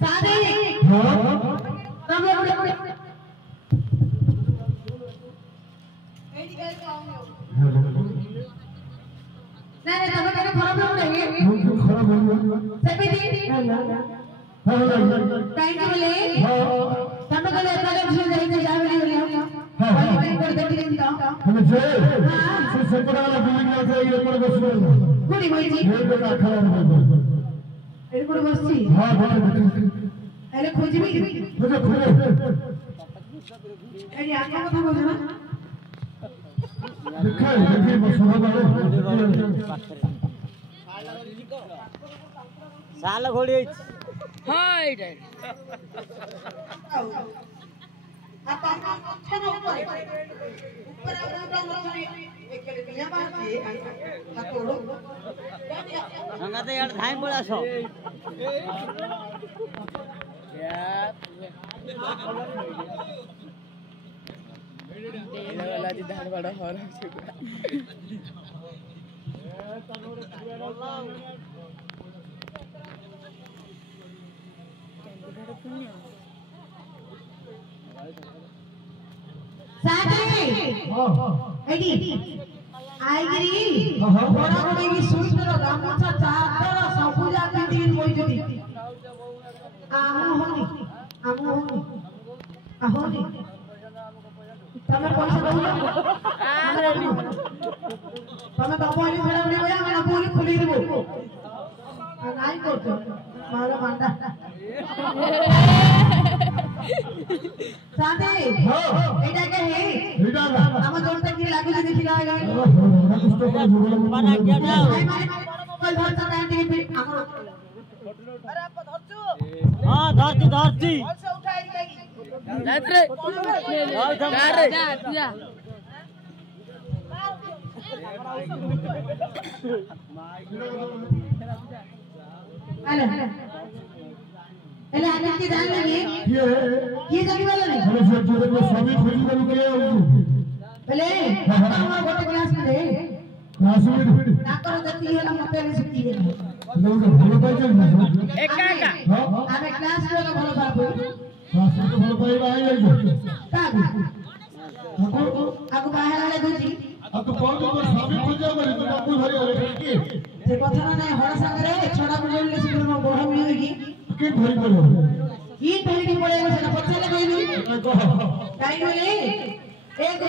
सादे हां तब बड़े एडी कर खाओ नहीं तब केने खराब होलेगे खराब हो सेपी हां टाइम ले हां तब कले तले झे जाई जावे ले हां भाई कर दे दिन दा हमें जे से सेपड़ा वाला बिल्डिंग ना थे ये पर बस कोनी भाई जी ये बेटा खराब हो एडी कोड बसची हां हां अरे खोजबी खोजे खोजे एडी आके কথা বলছ না देखा बस साल घोड़ी हां एटा आप अच्छा ना ऊपर उड़ा मछली एक लिया बाजी हकोड़ो संगाते यार धाई पड़ासो वाला दी धान बड़ा हो रहा सादे एडी आईगिरी बड़ा बड़ा की सुंदर गामछा चादर सबुजा पिंदिन मोइजोदी आमु होनी आहोनी तमे पैसा दउलो तमे तो पहले भड़ा उड़ी गया मैं बोली खुली देबो नाइ करतो मारा मांडा सादे एटा के हे एटा हम जोरते की लागु जे देखि लागा बना क्या जाओ मोबाइल धरता टाइम टिके अरे आप धरछु हां धरती से उठाई गई रे जा अरे एला आने की जान लगी ये जाने वाला नहीं अरे सर जोरे में सभी खोजी कर के पहले हमारा गोटे क्लास में दे क्लास में ना करो जति है ना मते नहीं सकती है लोग भलो पाई चल एका हां आमे क्लास में भलो बाप क्लास में भलो पाई आई जाई कागु को आगु बाहर वाले दूजी अब तो कौन तो सभी खोजा बोली तो बापू धरी आले की जे कथा ना नहीं हर संगरे छोड़ा बुझल ले सिर में गोड़ मिलेगी के धरी बोलो ये धरी पड़ेगा से पछले कहली कहो टाइम ले एक